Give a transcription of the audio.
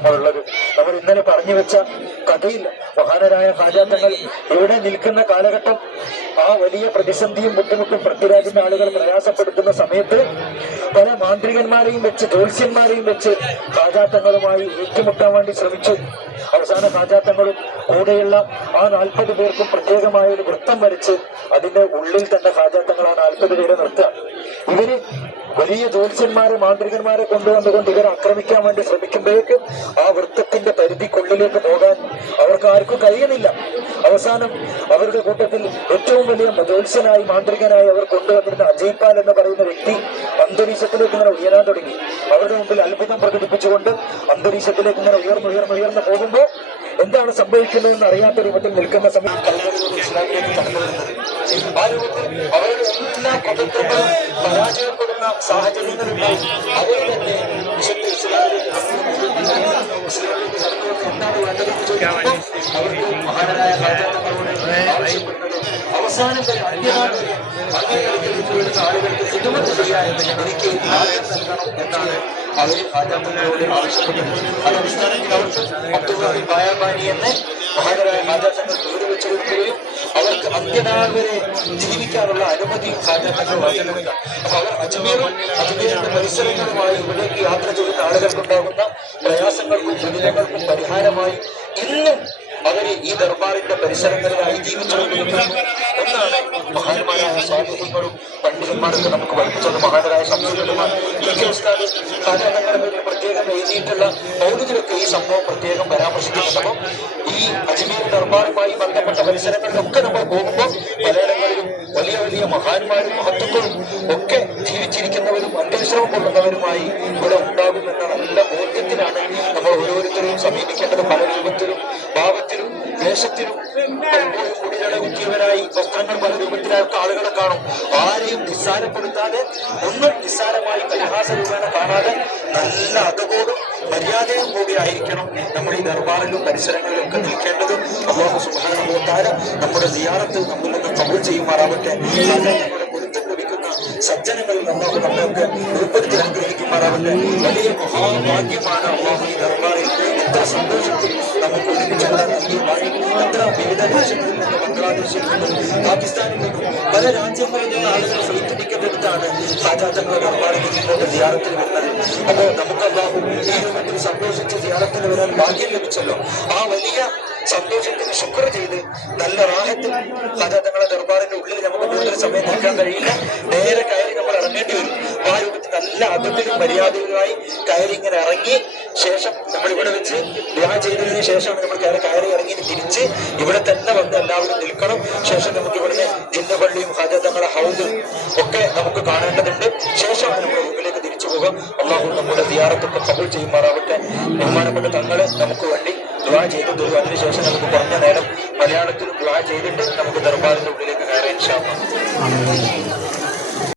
നമ്മളുള്ളത്. നമ്മൾ ഇന്നലെ പറഞ്ഞു വെച്ച കഥയിൽ മഹാനരായ ഖാജാത്തങ്ങൾ ഇവിടെ നിൽക്കുന്ന കാലഘട്ടം, ആ വലിയ പ്രതിസന്ധിയും ബുദ്ധിമുട്ടും പൃഥ്വിരാജിന്റെ ആളുകൾ പ്രയാസപ്പെടുത്തുന്ന സമയത്ത് പല മാന്ത്രികന്മാരെയും വെച്ച് ജ്യോത്സ്യന്മാരെയും വെച്ച് ഖാജാത്തങ്ങളുമായി ഏറ്റുമുട്ടാൻ വേണ്ടി ശ്രമിച്ചു. അവസാന ഖാജാത്തങ്ങളും കൂടെയുള്ള ആ 40 പേർക്കും പ്രത്യേകമായ ഒരു വൃത്തം വരച്ച് അതിന്റെ ഉള്ളിൽ തന്നെ ഖാജാത്തങ്ങൾ ആ 40 പേരെ നിർത്തുക. ഇവര് വലിയ ജ്യോത്സ്യന്മാരെ മാന്ത്രികന്മാരെ കൊണ്ടുവന്നുകൊണ്ട് ഇവരെ ആക്രമിക്കാൻ വേണ്ടി ശ്രമിക്കുമ്പോഴേക്ക് ആ വൃത്തത്തിന്റെ പരിധിക്കുള്ളിലേക്ക് പോകാൻ അവർക്ക് ആർക്കും കഴിയുന്നില്ല. അവസാനം അവരുടെ കൂട്ടത്തിൽ ഏറ്റവും വലിയ ജ്യോത്സ്യനായി മാന്ത്രികനായി അവർ കൊണ്ടുവന്നിരുന്ന അജയ്പാൽ എന്ന് പറയുന്ന വ്യക്തി അന്തരീക്ഷത്തിലേക്ക് ഇങ്ങനെ ഉയരാൻ തുടങ്ങി. അവരുടെ മുമ്പിൽ അത്ഭുതം പ്രകടിപ്പിച്ചുകൊണ്ട് അന്തരീക്ഷത്തിലേക്ക് ഇങ്ങനെ ഉയർന്നു പോകുമ്പോൾ എന്താണ് സംഭവിക്കുന്നതെന്ന് അറിയാത്ത രൂപത്തിൽ നിൽക്കുന്ന സമയം കല്ലുകളിലൂടെ ഇസ്ലാമിലേക്ക് കടന്നു വരുന്നത്. ആ രൂപത്തിൽ അവരുടെ എല്ലാ കുതന്ത്രങ്ങളും പരാജയപ്പെടുന്ന സാഹചര്യങ്ങളുണ്ടായി. അവർ തന്നെ വിശുദ്ധ ഇസ്ലാമിലേക്ക് എന്താണ് വേണ്ടതെന്ന് ചോദിക്കുമ്പോൾ അവർക്ക് മഹാനായ ഖാജാത്തങ്ങളോട് ആവശ്യപ്പെടുന്നത് അവസാനം വരെ അന്യനാടുകളിൽ ആളുകൾക്ക് ഹിദ്മത്ത് ചെയ്യാൻ എനിക്ക് ആദ്യം നൽകണം എന്നാണ് അവർ ഖാജാത്തങ്ങളോട് ആവശ്യപ്പെട്ടത്. അത് അടിസ്ഥാനത്തിൽ അവർക്ക് അബ്ദുൽ ബായാബാനി എന്ന് മഹാനരായ ഖാജാത്തങ്ങൾ പേര് വെച്ചു കൊടുക്കുകയും അവർക്ക് അന്ത്യനാൾ വരെ ജീവിക്കാനുള്ള അനുമതി ഖാജാത്തങ്ങൾ വാങ്ങിക്കുക. അപ്പൊ അവർ അജ്മീറിന്റെ പരിസരങ്ങളുമായി ഇവിടേക്ക് യാത്ര ചെയ്യുന്ന ആളുകൾക്കുണ്ടാകുന്ന പ്രയാസങ്ങൾക്കും ദുരിതങ്ങൾക്കും പരിഹാരമായി ഇന്നും അവര് ഈ ദർബാറിന്റെ പരിസരങ്ങളിലായി ജീവിച്ചുകൊണ്ടിരിക്കുന്നു എന്നാണ് മഹാന്മാരായ സ്വാധീനങ്ങളും പണ്ഡിതന്മാരൊക്കെ നമുക്ക് പഠിപ്പിച്ചത്. മഹാനരായ സംസ്കൃതന്മാർ ഖാജാത്തങ്ങളുടെ പേരിൽ പ്രത്യേകം എഴുതിയിട്ടുള്ള മൗലിദിലൊക്കെ ഈ സംഭവം പ്രത്യേകം പരാമർശിക്കുന്നുണ്ടപ്പോൾ ഈ അജ്മീർ ദർബാറുമായി ബന്ധപ്പെട്ട പരിസരങ്ങളിലൊക്കെ നമ്മൾ പോകുമ്പോൾ പലയിടങ്ങളിലും വലിയ വലിയ മഹാന്മാരും മഹത്വക്കളും ഒക്കെ ജീവിച്ചിരിക്കുന്നവരും അന്വേഷണം കൊള്ളുന്നവരുമായി ഇവിടെ ഉണ്ടാകുമെന്ന നല്ല ബോധ്യത്തിലാണ് നമ്മൾ ഓരോരുത്തരെയും സമീപിക്കേണ്ടത്. പല രൂപത്തിലും ഭാവത്തിലും ദേശത്തിലും പലപ്പോഴും കുടിലടകുറ്റിയവരായി വസ്ത്രങ്ങൾ പല രൂപത്തിലായൊക്കെ ആളുകളെ കാണും. ആരെയും നിസ്സാരപ്പെടുത്താതെ ഒന്നും നിസ്സാരമായി പരിഹാസ രൂപേണ കാണാതെ നല്ല അതകോടും മര്യാദയും കൂടി ആയിരിക്കണം നമ്മൾ ഈ ദർബാറിലും പരിസരങ്ങളിലും ഒക്കെ നിൽക്കേണ്ടതും. അല്ലാഹു സുബ്ഹാനഹു വ തആല നമ്മുടെ സിയാറത്ത് നമ്മിൽ നിന്ന് കബൂൽ ചെയ്യുമാറാവട്ടെ. നമ്മുടെ പൊരുത്തം ലഭിക്കുന്ന സജ്ജനങ്ങളിൽ അല്ലാഹു നമ്മയൊക്കെ ഉൾപ്പെടുത്തി അനുഗ്രഹിക്കുമാറാവട്ടെ. വലിയ മഹാഭാഗ്യമാണ് അല്ലാഹു ഈ ദർബാറിൽ എത്ര സന്തോഷത്തിൽ നമുക്ക് ഒരുമിച്ചുള്ള എത്ര വിവിധ ദേശങ്ങളിൽ നിന്ന്, ബംഗ്ലാദേശിൽ നിന്നും പാകിസ്ഥാനിൽ നിന്നും പല രാജ്യങ്ങളിൽ നിന്ന് ആളുകൾ ഫ്ലൈറ്റ് ടിക്കറ്റ് എടുത്താണ് ഖാജാത്തങ്ങളുടെ ദർബാറിലേക്ക് ഇങ്ങോട്ട് സിയാറത്തിന് വരുന്നത്. അപ്പോൾ നമുക്ക് അല്ലാഹു ഈ രൂപത്തിൽ സന്തോഷിച്ച് സിയാറത്തിന് വരാൻ ഭാഗ്യം ലഭിച്ചല്ലോ. ആ വലിയ സന്തോഷത്തിന് ശുക്ർ ചെയ്ത് നല്ല റാഹത്തിൽ ഖാജാത്തങ്ങളുടെ ദർബാറിന്റെ ഉള്ളിൽ നമുക്ക് കൂടുതൽ സമയം നിൽക്കാൻ കഴിയില്ല. നേരെ കയറി നമ്മൾ ഇറങ്ങേണ്ടി വരും. ആ രൂപത്തിൽ നല്ല അതിഥിലും മര്യാദയിലുമായി കയറി ഇങ്ങനെ ഇറങ്ങി ശേഷം നമ്മൾ ഇവിടെ വെച്ച് ദുആ ചെയ്തതിനു ശേഷമാണ് നമ്മൾ കയറി ഇറങ്ങി തിരിച്ച് ഇവിടെ തന്നെ വന്ന് എല്ലാവരും നിൽക്കണം. ശേഷം നമുക്ക് ഇവിടുന്ന് ജിന്നപള്ളിയും ഖാജാത്തങ്ങളുടെ ഹൗദും ഒക്കെ നമുക്ക് കാണേണ്ടതുണ്ട്. ശേഷമാണ് നമ്മൾ റൂമിലേക്ക് തിരിച്ചു പോകാം. അല്ലാഹു നമ്മുടെ സിയാറത്തൊക്കെ കബൂൽ ചെയ്യുമാറാവട്ടെ. ബഹുമാനപ്പെട്ട തങ്ങള് നമുക്ക് വേണ്ടി ദുആ ചെയ്തു തരും. അതിനുശേഷം നമുക്ക് കുറഞ്ഞ നേരം മലയാളത്തിൽ ദുആ ചെയ്തിട്ട് നമുക്ക് ദർബാറിന്റെ ഉള്ളിലേക്ക് കയറാൻ ഇൻഷാ അല്ലാഹ്.